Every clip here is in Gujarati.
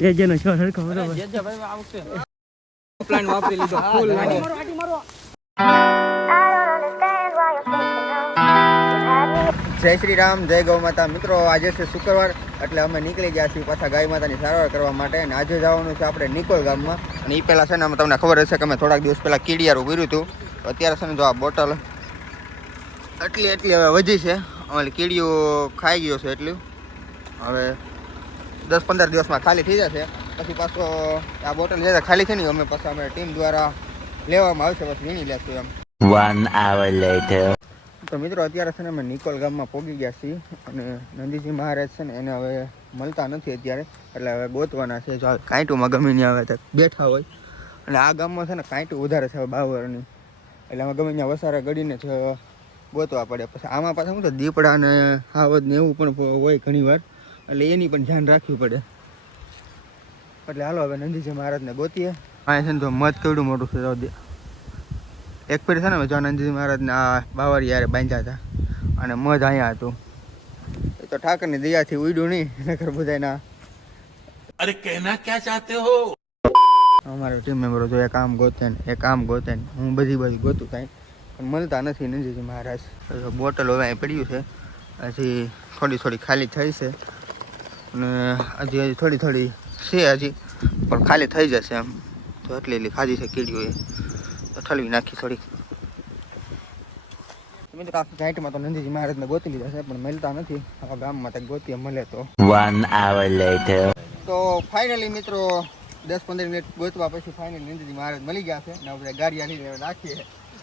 એ જેનો શોટ હરખો બરોબર જે ભાઈ આ વખતે પ્લાન વાપરી લીધો ફૂલ આટી મારો જય શ્રી રામ, જય ગૌ માતા. મિત્રો આજે છે શુક્રવાર, એટલે અમે નીકળી ગયા છીએ પાછા ગાય માતાની સારવાર કરવા માટે. અને આજે જવાનું છે આપણે નિકોલ ગામમાં. અને એ પહેલાં છે ને તમને ખબર હશે કે અમે થોડાક દિવસ પહેલાં કીડિયારું કર્યું હતું. અત્યારે છે ને જો આ બોટલ એટલી હવે વધી છે. અમારી કીડિયું ખાઈ ગયો છે એટલું. હવે 10-15 દિવસમાં ખાલી થઈ જશે. પછી પાછો આ બોટલ જે ખાલી થઈ ને અમે પાછા અમે ટીમ દ્વારા લેવામાં આવશે, બસ વીણી લેશું એમ. 1 hour later. તો મિત્રો અત્યારે છે ને અમે નિકોલ ગામમાં પહોંચી ગયા છીએ. અને નંદીજી મહારાજ છે ને એને હવે મળતા નથી અત્યારે, એટલે હવે ગોતવાના છે. જો કાંઈટુમાં ગમે ત્યાં આવે તો બેઠા હોય. અને આ ગામમાં છે ને કાંઈટું વધારે છે બાવરની, એટલે અમે ગમે ત્યાં વસારે ગળીને જ ગોતવા પડે. પછી આમાં પાછા શું છે દીપડા ને હાવદ ને એવું પણ હોય ઘણી વાર, એટલે એની પણ ધ્યાન રાખવું પડે. એટલે હાલો હવે નંદીજી મહારાજને ગોતીએ. અહીંયા છે ને તો મધ કેવડું મોટું છે. એક ફેર છે ને જો નંદીજી મહારાજને આ બાવરી યારે બાંધ્યા હતા અને મધ અહીંયા હતું. એ તો ઠાકરની દયાથી ઉડ્યું નહીં, નકર બધાના. અરે કહેના ક્યાં ચાહતે હો? અમારા ટીમ મેમ્બરો જો એક આમ ગોતે ને એક આમ ગોતે ને હું બધી બાજુ ગોતું કાંઈ પણ મળતા નથી નંદીજી મહારાજ. બોટલ હવે અહીં પડ્યું છે, હજી થોડી ખાલી થઈ છે. અને હજી થોડી છે હજી, પણ ખાલી થઈ જશે એમ. તો એટલી ખાધી છે કીડીઓ એ, તો ઠલવી નાખી થોડીક. મિત્રો આખી ઘાંટમાં તો નંદીજી મહારાજને ગોતી લીધા છે, પણ મળતા નથી. આ ગામમાં તો ગોતીએ મળે તો. 1 hour later. તો ફાઇનલી મિત્રો 10-15 મિનિટ ગોતવા પછી ફાઇનલી નંદીજી મહારાજ મળી ગયા છે. ને આપણે ગાડી આની નાખીએ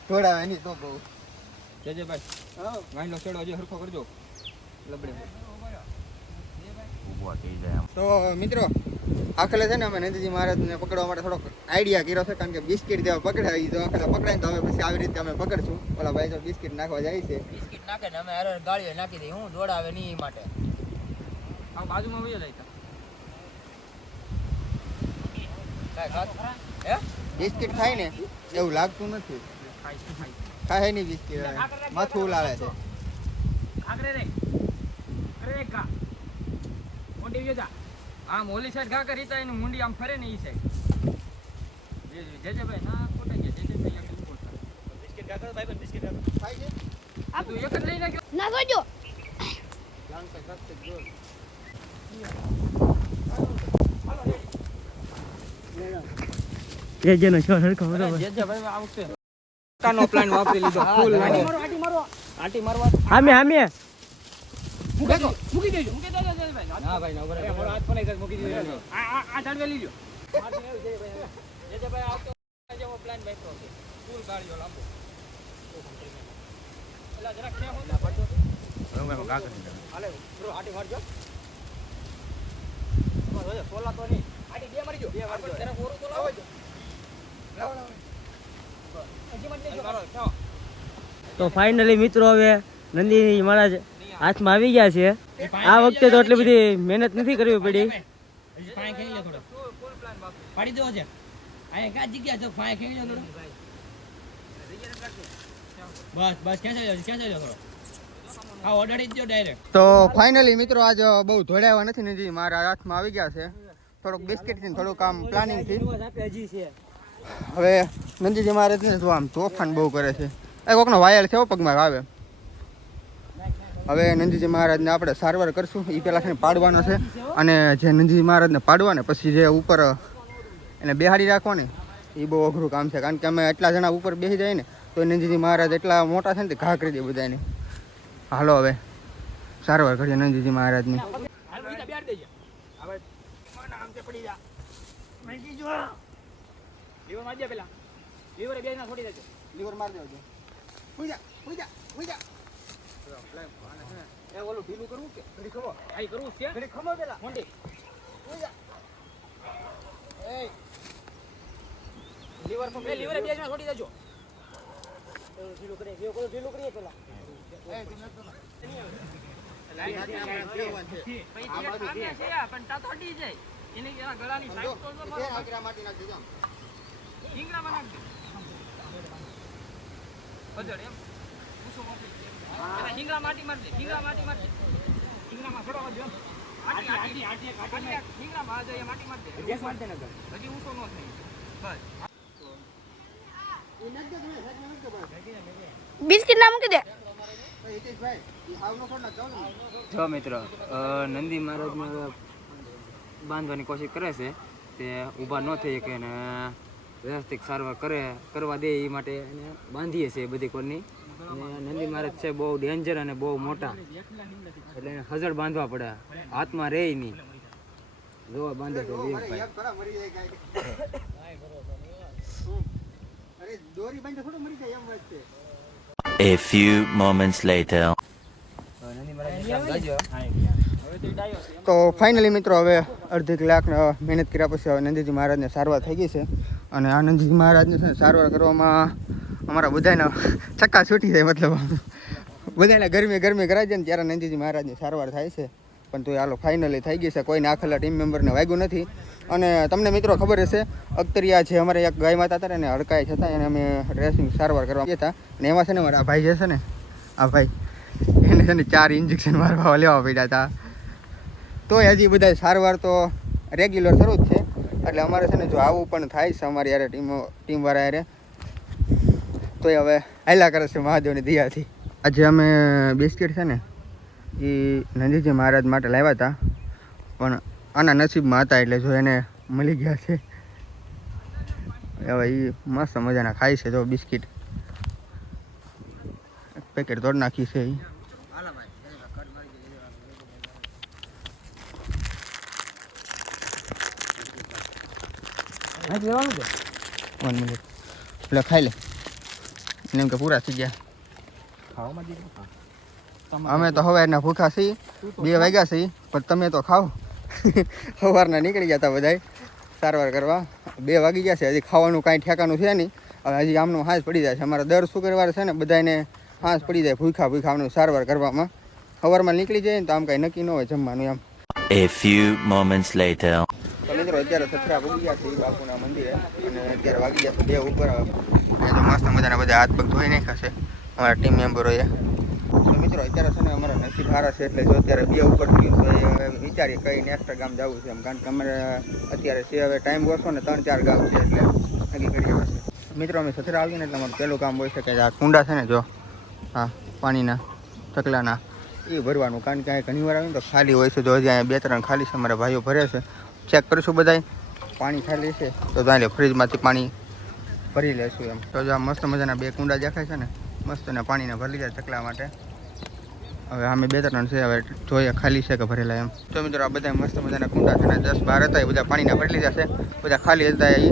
થોડા એની તો બહુ જજે ભાઈ હા ગાઈનો છેડો હજી હરખો કરજો લબડે ઉભો થઈ જાય. તો મિત્રો આખલે છે ને અમે નંદીજી મહારાજને પકડવા માટે થોડોક આઈડિયા કર્યો છે, કારણ કે બિસ્કિટ જેવા પકડાય તો આખલે પકડાય તો હવે પછી આવી રીતે અમે પકડશું. ઓલા ભાઈ તો બિસ્કિટ નાખવા જાય છે. બિસ્કિટ નાખે ને અમે અરે ગાળીઓ નાખી દઈએ, હું દોડાવે નહીં એ માટે. આ બાજુમાં વહી જાય કાઈ ખાત હે બિસ્કિટ ખાય ને એવું લાગતું નથી. ખાય નહીં બિસ્કિટ, માથું ઉલાળે છે. આગળ રે અરે કા મોટી વેજા આમ ઓલી સાઈડ ઘા કરી તા એની મુંડી આમ ફરે ને ઈ સાઈડ જે ભાઈ ના કોટે કે જે ભાઈ આગળ ઉભો થાય. બિસ્કિટ ઘા કરો ભાઈ, પણ બિસ્કિટ ઘા ખાય છે આ તું એક જ લઈ નાખ્યો ના જોજો જાન કા સસ્તે જો એ જેનો શોટ હરખો બરોબર જે ભાઈ આ વખતે કાનો પ્લાન વાપરી લીધો ફૂલ આટી મારવા આમે મૂકી દેજો ભાઈ. ના ભાઈ ના બરાબર મારો હાથ પણ એક મૂકી દેજો. આ ઝાડવે લઈ લ્યો. જે ભાઈ આવતો જેવો પ્લાન ભાઈ તો ફૂલ ગાડીઓ લાંબો. એલા જરા કે હો ના પડતો હવે હું ગા કરી દઉં. હાલે બ્રો આટી મારજો. તમારો સોલા તો નહીં આટી બે મારી જો. બે મારજો જરા ઓરું તો લાવો જો. લાવો હજી મત દેજો કરો. તો ફાઇનલી મિત્રો હવે નંદીજી મહારાજ હાથમાં આવી ગયા છે. આ વખતે તો એટલી બધી મહેનત નથી કરવી પડી. હજી ફાય ખેલી લે થોડો ફૂલ પ્લાન પાડી દેવો છે. આ કા જગ્યા છે ફાય ખેલી લે થોડો. બસ ક્યાં જાવ થોડો. આ ઓર્ડર જ દો ડાયરેક્ટ. તો ફાઇનલી મિત્રો આજ બહુ ધોળાવા નથી નંદીજી મારા હાથમાં આવી ગયા છે. થોડુંક બિસ્કિટ થી થોડુંક આમ પ્લાનિંગ થી હજી છે. હવે નંદીજી મહારાજને જો આમ તોફાન બહુ કરે છે. એ કોકનો વાયર છે પગમાં આવે. હવે નંદીજી મહારાજને આપણે સારવાર કરશું. એ પહેલાં છે ને પાડવાનો છે, અને જે નંદીજી મહારાજને પાડવાને પછી જે ઉપર એને બેહાડી રાખવાને એ બહુ અઘરું કામ છે. કારણ કે અમે એટલા જણા ઉપર બેસી જાય ને તો નંદીજી મહારાજ એટલા મોટા છે ને તે ઘા કરી દે બધાને. હાલો હવે સારવાર કરીએ નંદીજી મહારાજની. લીવર માર દે પેલા. લીવર બે ના છોડી દેજો. લીવર માર દેજો. ઉજા. એ ઓલું ઢીલું કરવું કે ઘડી ખમો આઈ કરવું છે ઘડી ખમો પેલા મોંડી ઉજા. એ લીવર પર લીવર બે ના છોડી દેજો. ઢીલું કરીએ પેલા. એ પણ તા તોડી જાય એની ગળાની સાઈડ તો આકરા માટી નાખી દો. ઢીંગરામાં નાખ દે. બજડ એમ પૂછો મોટી. ઢીંગરા માટી માર દે. ઢીંગરામાં છોડવા દે. ઠીંગણામાં આ જાય માટી માર દે. હજી ઊંચો ન થાય. બસ. બિસ્કિટ ના મૂકી દે. જો મિત્રો નંદી મહારાજને બાંધવાની કોશિશ કરે છે તે ઊભા ન થઈ શકે અને વ્યવસ્થિત સારવાર કરવા દે એ માટે એને બાંધીએ છીએ બધી કોરની. અને નંદી મહારાજ છે બહુ ડેન્જર અને બહુ મોટા એટલે એને હજળ બાંધવા પડે, હાથમાં રહે નહીં. જોવા બાંધે છે વિવેકભાઈ. A few moments later. તો ફાઇનલી મિત્રો હવે અડધી કલાક મહેનત કર્યા પછી હવે નંદીજી મહારાજને સારવાર થઈ ગઈ છે. અને આ નંદીજી મહારાજને છે ને સારવાર કરવામાં અમારા બધાના ચક્કા છૂટી જાય, મતલબ બધાને ગરમી કરાવી જાય ને ત્યારે નંદીજી મહારાજની સારવાર થાય છે. પણ તો હાલો ફાઇનલી થઈ ગઈ છે, કોઈને આખેલા ટીમ મેમ્બરને વાગ્યું નથી. અને તમને મિત્રો ખબર હશે અખ્તરિયા જે અમારે એક ગાય માતા હતા ને હડકાઈ છતાં એને અમે ડ્રેસિંગ સારવાર કરવા ગયા હતા. ને એમાં છે ને મારા ભાઈ જે છે ને આ ભાઈ એને છે ને 4 ઇન્જેક્શન મારવા લેવા પડ્યા હતા. તોય હજી બધા સારવાર તો રેગ્યુલર શરૂ જ છે. એટલે અમારે છે ને જો આવું પણ થાય છે અમારી યારે ટીમવાળા યારે, તોય હવે હાલ્યા કરે છે મહાદેવની દયાથી. આજે અમે બિસ્કિટ છે ને એ નંદીજી મહારાજ માટે લાવ્યા હતા, પણ આના નસીબમાં હતા એટલે જો એને મળી ગયા છે. હવે એ મસ્ત મજાના ખાય છે. જો બિસ્કિટ પેકેટ તોડ નાખી છે એ. વન મિનિટ એટલે ખાઈ લે એને એમ કે પૂરા થઈ ગયા. અમે તો સવારના ભૂખા છીએ, 2 વાગ્યા છીએ, પણ તમે તો ખાઓ. સવારના નીકળી ગયા હતા બધાય સારવાર કરવા, 2 વાગી ગયા છે. હજી ખાવાનું કાંઈ ઠેકાનું છે નહીં. હવે હજી આમનું હાંસ પડી જાય છે. અમારા દર શુક્રવારે છે ને બધાને હાંસ પડી જાય ભૂખા આમનું સારવાર કરવામાં. સવારમાં નીકળી જાય ને તો આમ કાંઈ નક્કી ન હોય જમવાનું એમ. A few moments later. તો મિત્રો અત્યારે સથરા પડી ગયા છે બાપુના મંદિરે અને અત્યારે વાગી ગયા છે 2 ઉપર. તો મસ્ત મજાના બધા હાથ પગ ધોઈ નાખ્યા છે અમારા ટીમ મેમ્બરોએ. તો મિત્રો અત્યારે છે ને અમારા નસીબ સારા છે એટલે જો અત્યારે 2 ઉપર થયું તો એ વિચારીએ કઈ નેક્સ્ટ ગામ જવું છે એમ, કારણ કે અમારે અત્યારે છે હવે ટાઈમ ઓછો ને 3-4 ગામ છે એટલે નક્કી કરીએ છે. મિત્રો અમે સથરા આવીએ ને એટલે અમારું પહેલું કામ હોય છે કે આ કુંડા છે ને જો હા પાણીના ચકલાના એ ભરવાનું, કારણ કે અહીંયા ઘણી વાર આવીને તો ખાલી હોય છે. જો હજી અહીંયા 2-3 ખાલી છે, અમારા ભાઈઓ ભરે છે. ચેક કરીશું બધાય પાણી ખાલી છે તો ત્યાં ફ્રીજમાંથી પાણી ભરી લેશું એમ. તો જો આ મસ્ત મજાના 2 કુંડા દેખાય છે ને મસ્ત ને પાણીને ભરી લીધા ચકલા માટે. હવે અમે 2-3 છે, હવે જોઈએ ખાલી છે કે ભરેલા એમ. તો મિત્રો આ બધા મસ્ત મજાના કુંડા છે ને 10-12 હતા એ બધા પાણીના ભરી લીધા છે, બધા ખાલી હતા એ.